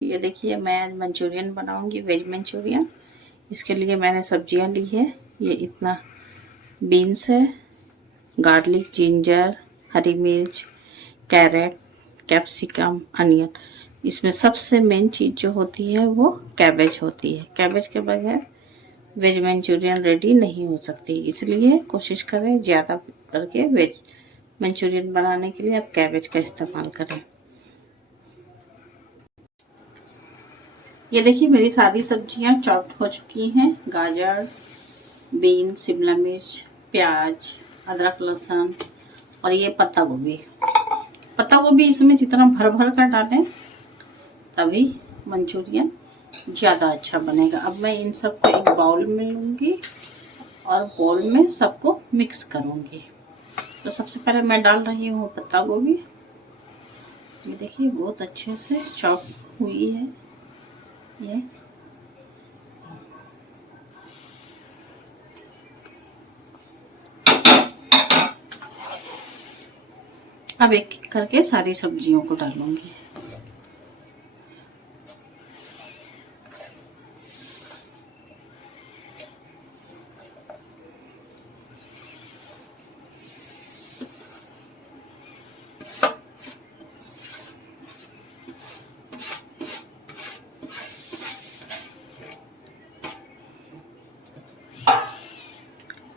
ये देखिए, मैं आज मंचूरियन बनाऊंगी, वेज मंचूरियन। इसके लिए मैंने सब्जियां ली है। ये इतना बीन्स है, गार्लिक, जिंजर, हरी मिर्च, कैरेट, कैप्सिकम, अनियन। इसमें सबसे मेन चीज़ जो होती है वो कैबेज होती है। कैबेज के बगैर वेज मंचूरियन रेडी नहीं हो सकती, इसलिए कोशिश करें ज़्यादा करके वेज मंचूरियन बनाने के लिए आप कैबेज का इस्तेमाल करें। ये देखिए, मेरी सारी सब्जियां चॉप हो चुकी हैं। गाजर, बीन्स, शिमला मिर्च, प्याज, अदरक, लहसुन और ये पत्ता गोभी। पत्ता गोभी इसमें जितना भर भर कर डालें तभी मंचूरियन ज़्यादा अच्छा बनेगा। अब मैं इन सबको एक बाउल में लूँगी और बाउल में सबको मिक्स करूँगी। तो सबसे पहले मैं डाल रही हूँ पत्ता गोभी। ये देखिए, बहुत अच्छे से चॉप हुई है ये। अब एक एक करके सारी सब्जियों को डालूंगी।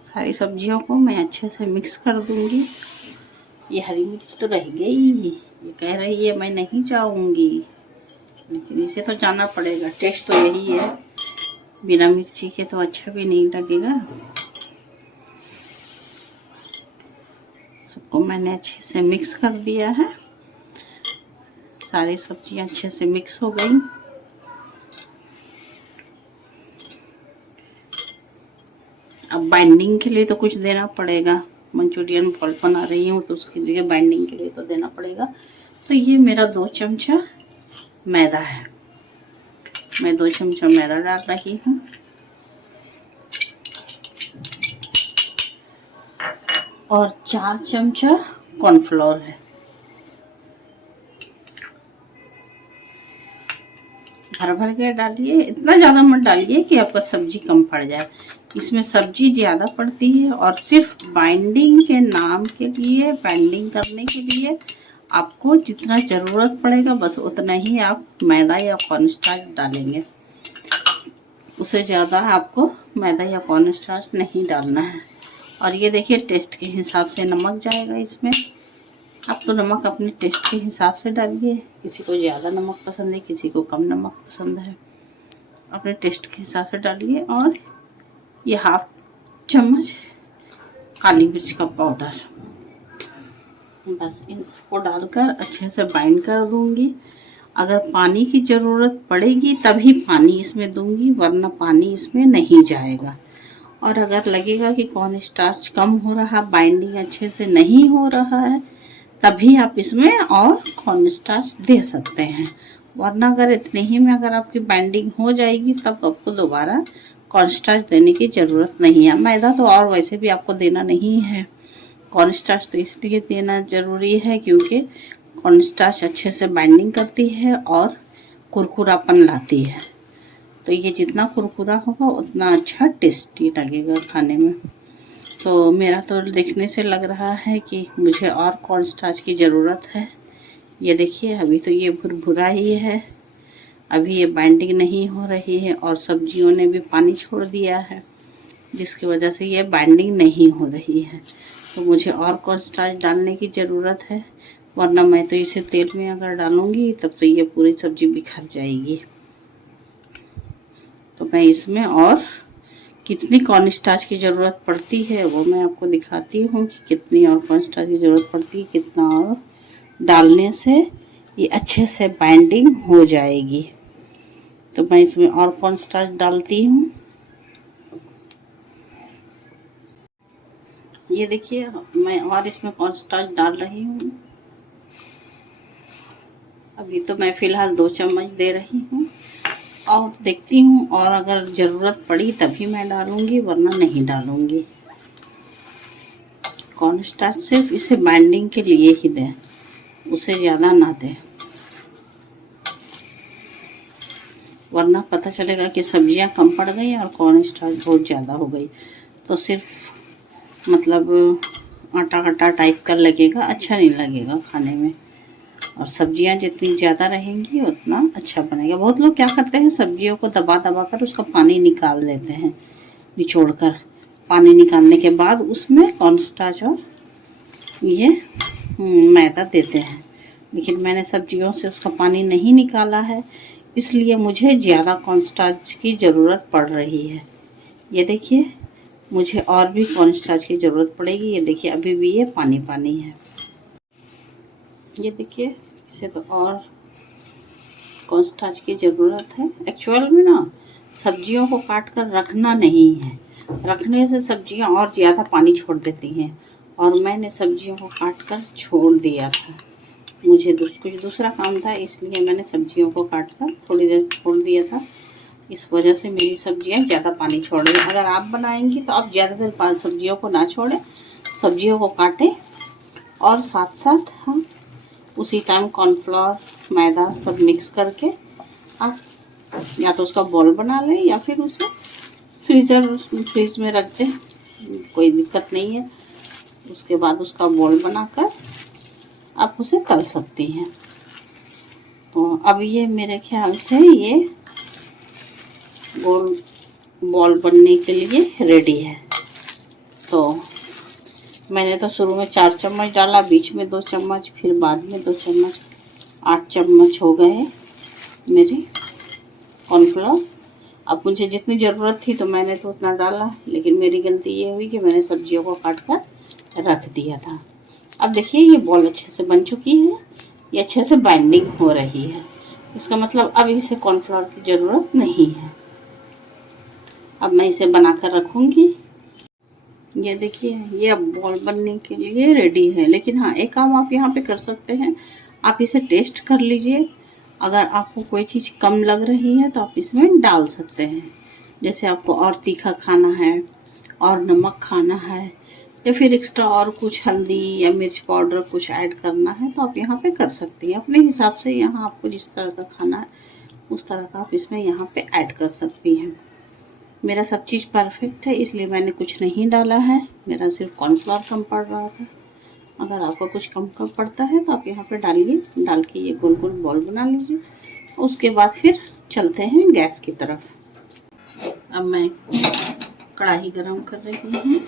सारी सब्जियों को मैं अच्छे से मिक्स कर दूंगी। ये हरी मिर्च तो रह गई, ये कह रही है मैं नहीं चाहूँगी, लेकिन इसे तो जाना पड़ेगा। टेस्ट तो यही है, बिना मिर्ची के तो अच्छा भी नहीं लगेगा। सबको मैंने अच्छे से मिक्स कर दिया है। सारी सब्जियां अच्छे से मिक्स हो गई। अब बाइंडिंग के लिए तो कुछ देना पड़ेगा। मंचूरियन बॉल बना रही हूँ तो उसके लिए बाइंडिंग के लिए तो देना पड़ेगा। तो ये मेरा 2 चमचा मैदा है। मैं 2 चमचा मैदा डाल रही हूँ और 4 चमचा कॉर्नफ्लोर है। भर भर के डालिए, इतना ज़्यादा मत डालिए कि आपका सब्जी कम पड़ जाए। इसमें सब्जी ज़्यादा पड़ती है और सिर्फ बाइंडिंग के नाम के लिए, बाइंडिंग करने के लिए आपको जितना ज़रूरत पड़ेगा बस उतना ही आप मैदा या कॉर्नस्टार्च डालेंगे। उससे ज़्यादा आपको मैदा या कॉर्नस्टार्च नहीं डालना है। और ये देखिए, टेस्ट के हिसाब से नमक जाएगा इसमें। आप तो नमक अपने टेस्ट के हिसाब से डालिए। किसी को ज़्यादा नमक पसंद है, किसी को कम नमक पसंद है, अपने टेस्ट के हिसाब से डालिए। और ये 1/2 चम्मच काली मिर्च का पाउडर, बस इन सबको डालकर अच्छे से बाइंड कर दूंगी। अगर पानी की ज़रूरत पड़ेगी तभी पानी इसमें दूंगी, वरना पानी इसमें नहीं जाएगा। और अगर लगेगा कि कॉर्नस्टार्च कम हो रहा, बाइंडिंग अच्छे से नहीं हो रहा है, तभी आप इसमें और कॉर्नस्टार्च दे सकते हैं। वरना अगर इतने ही में अगर आपकी बाइंडिंग हो जाएगी तब आपको दोबारा कॉर्नस्टार्च देने की ज़रूरत नहीं है। मैदा तो और वैसे भी आपको देना नहीं है, कॉर्नस्टार्च तो इसलिए देना ज़रूरी है क्योंकि कॉर्नस्टार्च अच्छे से बाइंडिंग करती है और कुरकुरापन लाती है। तो ये जितना कुरकुरा होगा उतना अच्छा टेस्टी लगेगा खाने में। तो मेरा तो देखने से लग रहा है कि मुझे और कॉर्नस्टार्च की ज़रूरत है। ये देखिए, अभी तो ये भुरभुरा ही है, अभी ये बाइंडिंग नहीं हो रही है और सब्जियों ने भी पानी छोड़ दिया है, जिसकी वजह से ये बाइंडिंग नहीं हो रही है। तो मुझे और कॉर्नस्टार्च डालने की ज़रूरत है, वरना मैं तो इसे तेल में अगर डालूँगी तब तो ये पूरी सब्ज़ी बिखर जाएगी। तो मैं इसमें और कितनी कॉर्नस्टार्च की ज़रूरत पड़ती है वो मैं आपको दिखाती हूँ कि कितनी और कॉर्नस्टार्च की ज़रूरत पड़ती है। कितना और डालने से ये अच्छे से बाइंडिंग हो जाएगी। तो मैं इसमें और कॉर्नस्टार्च डालती हूँ। ये देखिए, मैं और इसमें कॉर्नस्टार्च डाल रही हूँ। अभी तो मैं फ़िलहाल 2 चम्मच दे रही हूँ और देखती हूँ, और अगर ज़रूरत पड़ी तभी मैं डालूँगी, वरना नहीं डालूँगी। कॉर्नस्टार्च सिर्फ इसे बाइंडिंग के लिए ही दें, उसे ज़्यादा ना दें। वरना पता चलेगा कि सब्जियां कम पड़ गई और कॉर्न स्टार्च बहुत ज़्यादा हो गई, तो सिर्फ मतलब आटा आटा टाइप का लगेगा, अच्छा नहीं लगेगा खाने में। और सब्जियां जितनी ज़्यादा रहेंगी उतना अच्छा बनेगा। बहुत लोग क्या करते हैं, सब्जियों को दबा दबा कर उसका पानी निकाल देते हैं, निचोड़ कर। पानी निकालने के बाद उसमें कॉर्नस्टार्च और ये मैदा देते हैं, लेकिन मैंने सब्जियों से उसका पानी नहीं निकाला है, इसलिए मुझे ज़्यादा कॉर्नस्टार्च की ज़रूरत पड़ रही है। ये देखिए, मुझे और भी कॉर्नस्टार्च की ज़रूरत पड़ेगी। ये देखिए, अभी भी ये पानी पानी है। ये देखिए, इसे तो और कॉर्नस्टार्च की ज़रूरत है। एक्चुअल में ना सब्जियों को काट कर रखना नहीं है, रखने से सब्जियां और ज़्यादा पानी छोड़ देती हैं, और मैंने सब्जियों को काट कर छोड़ दिया था। मुझे कुछ दूसरा काम था, इसलिए मैंने सब्जियों को काट कर थोड़ी देर छोड़ दिया था। इस वजह से मेरी सब्जियां ज़्यादा पानी छोड़ रही हैं। अगर आप बनाएंगी तो आप ज़्यादा देर सब्जियों को ना छोड़ें, सब्जियों को काटें और साथ साथ हम उसी टाइम कॉर्नफ्लोर, मैदा सब मिक्स करके आप या तो उसका बॉल बना लें या फिर उसे फ्रीज में रख दें, कोई दिक्कत नहीं है। उसके बाद उसका बॉल बनाकर आप उसे तल सकती हैं। तो अब ये मेरे ख्याल से ये गोल बॉल बनने के लिए रेडी है। तो मैंने तो शुरू में 4 चम्मच डाला, बीच में 2 चम्मच, फिर बाद में 2 चम्मच, 8 चम्मच हो गए मेरे कॉर्नफ्लोर। अब मुझे जितनी ज़रूरत थी तो मैंने तो उतना डाला, लेकिन मेरी गलती ये हुई कि मैंने सब्जियों को काट कर रख दिया था। अब देखिए, ये बॉल अच्छे से बन चुकी है, ये अच्छे से बाइंडिंग हो रही है। इसका मतलब अब इसे कॉर्नफ्लोर की ज़रूरत नहीं है। अब मैं इसे बनाकर रखूँगी। ये देखिए, ये अब बॉल बनने के लिए रेडी है। लेकिन हाँ, एक काम आप यहाँ पे कर सकते हैं, आप इसे टेस्ट कर लीजिए। अगर आपको कोई चीज़ कम लग रही है तो आप इसमें डाल सकते हैं। जैसे आपको और तीखा खाना है और नमक खाना है, या फिर एक्स्ट्रा और कुछ हल्दी या मिर्च पाउडर कुछ ऐड करना है, तो आप यहाँ पे कर सकती हैं अपने हिसाब से। यहाँ आपको जिस तरह का खाना है उस तरह का आप इसमें यहाँ पे ऐड कर सकती हैं। मेरा सब चीज़ परफेक्ट है, इसलिए मैंने कुछ नहीं डाला है। मेरा सिर्फ कॉर्नफ्लोर कम पड़ रहा था। अगर आपको कुछ कम पड़ता है तो आप यहाँ पे डालिए, डाल के ये गोल गोल बॉल बना लीजिए। उसके बाद फिर चलते हैं गैस की तरफ। अब मैं कढ़ाई गरम कर रही हूँ।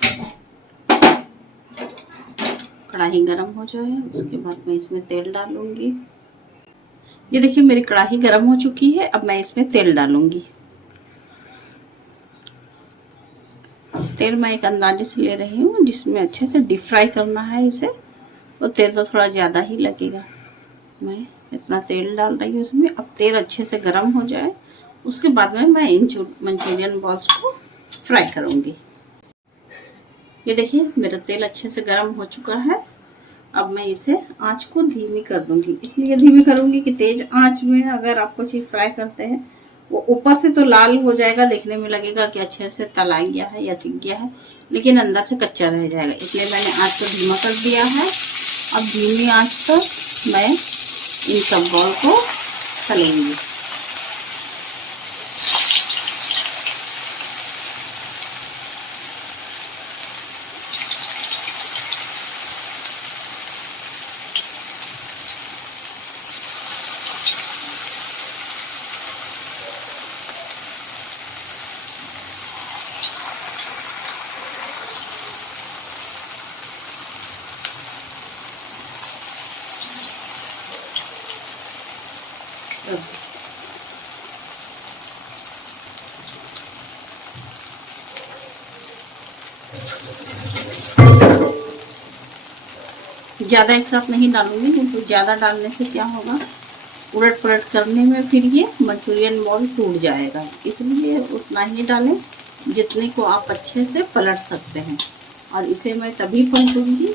कढ़ाई गरम हो जाए उसके बाद मैं इसमें तेल डालूंगी। ये देखिए, मेरी कढ़ाई गरम हो चुकी है। अब मैं इसमें तेल डालूंगी। तेल मैं एक अंदाजे से ले रही हूँ जिसमें अच्छे से डीप फ्राई करना है इसे, तो तेल तो थोड़ा ज़्यादा ही लगेगा। मैं इतना तेल डाल रही हूँ उसमें। अब तेल अच्छे से गर्म हो जाए उसके बाद में मैं इन मंचूरियन बॉल्स को फ्राई करूँगी। ये देखिए, मेरा तेल अच्छे से गर्म हो चुका है। अब मैं इसे आँच को धीमी कर दूँगी। इसलिए धीमी करूँगी कि तेज़ आँच में अगर आपको चीज़ फ्राई करते हैं, वो ऊपर से तो लाल हो जाएगा, देखने में लगेगा कि अच्छे से तला गया है या सिक गया है, लेकिन अंदर से कच्चा रह जाएगा। इसलिए मैंने आँच को धीमा कर दिया है। अब धीमी आँच पर मैं इन सब बॉल को तलेंगी। ज़्यादा एक साथ नहीं डालूंगी, क्योंकि ज़्यादा डालने से क्या होगा, उलट पलट करने में फिर ये मंचूरियन बॉल टूट जाएगा। इसलिए उतना ही डालें जितने को आप अच्छे से पलट सकते हैं। और इसे मैं तभी पलटूंगी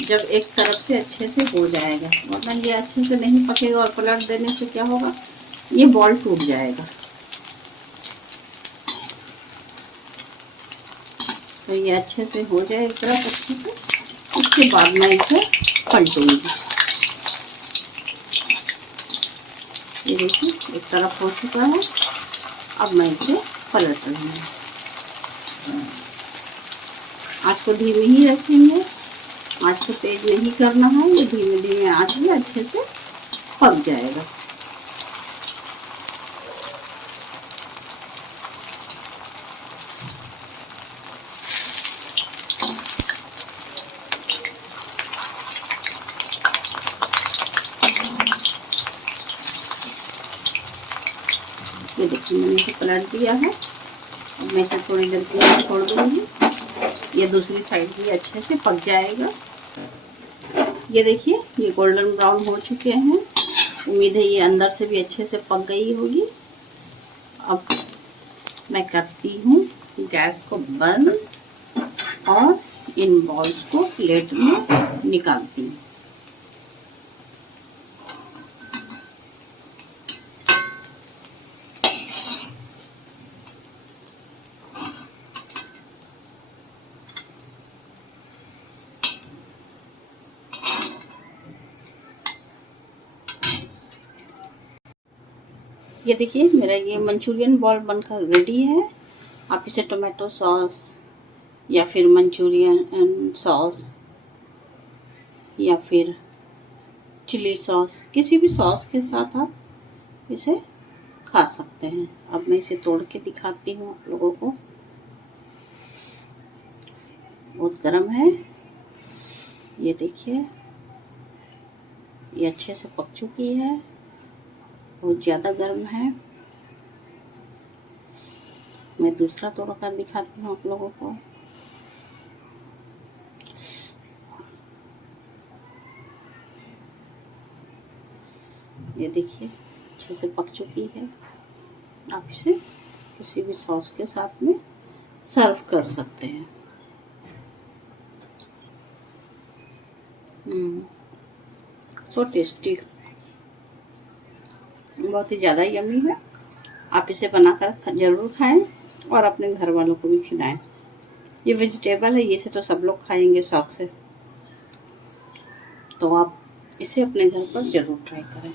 जब एक तरफ से अच्छे से हो जाएगा, वरना ये अच्छे से नहीं पकेगा और पलट देने से क्या होगा, ये बॉल टूट जाएगा। तो ये अच्छे से हो जाए एक तरफ अच्छे से, उसके बाद मैं इसे पलटूंगी। ये देखिए एक तरफ हो चुका है। अब मैं इसे पलट रही हूँ। आँच को धीमे ही रखेंगे, आँच को तेज नहीं करना है। ये धीमे धीमे आँच में अच्छे से पक जाएगा। ये देखिए मैंने इसे पलट दिया है। अब मैं इसे थोड़ी देर के लिए छोड़ दूँगी। ये दूसरी साइड भी अच्छे से पक जाएगा। ये देखिए ये गोल्डन ब्राउन हो चुके हैं। उम्मीद है ये अंदर से भी अच्छे से पक गई होगी। अब मैं करती हूँ गैस को बंद और इन बॉल्स को प्लेट में निकालती हूँ। ये देखिए मेरा ये मंचूरियन बॉल बनकर रेडी है। आप इसे टोमेटो सॉस या फिर मंचूरियन सॉस या फिर चिली सॉस, किसी भी सॉस के साथ आप इसे खा सकते हैं। अब मैं इसे तोड़ के दिखाती हूँ आप लोगों को। बहुत गर्म है। ये देखिए ये अच्छे से पक चुकी है। बहुत ज़्यादा गर्म है। मैं दूसरा तोड़ कर दिखाती हूँ आप लोगों को। ये देखिए अच्छे से पक चुकी है। आप इसे किसी भी सॉस के साथ में सर्व कर सकते हैं। सो टेस्टी, बहुत ही ज़्यादा यम्मी है। आप इसे बनाकर ज़रूर खाएं और अपने घर वालों को भी खिलाएं। ये वेजिटेबल है, ये से तो सब लोग खाएंगे शौक से, तो आप इसे अपने घर पर ज़रूर ट्राई करें।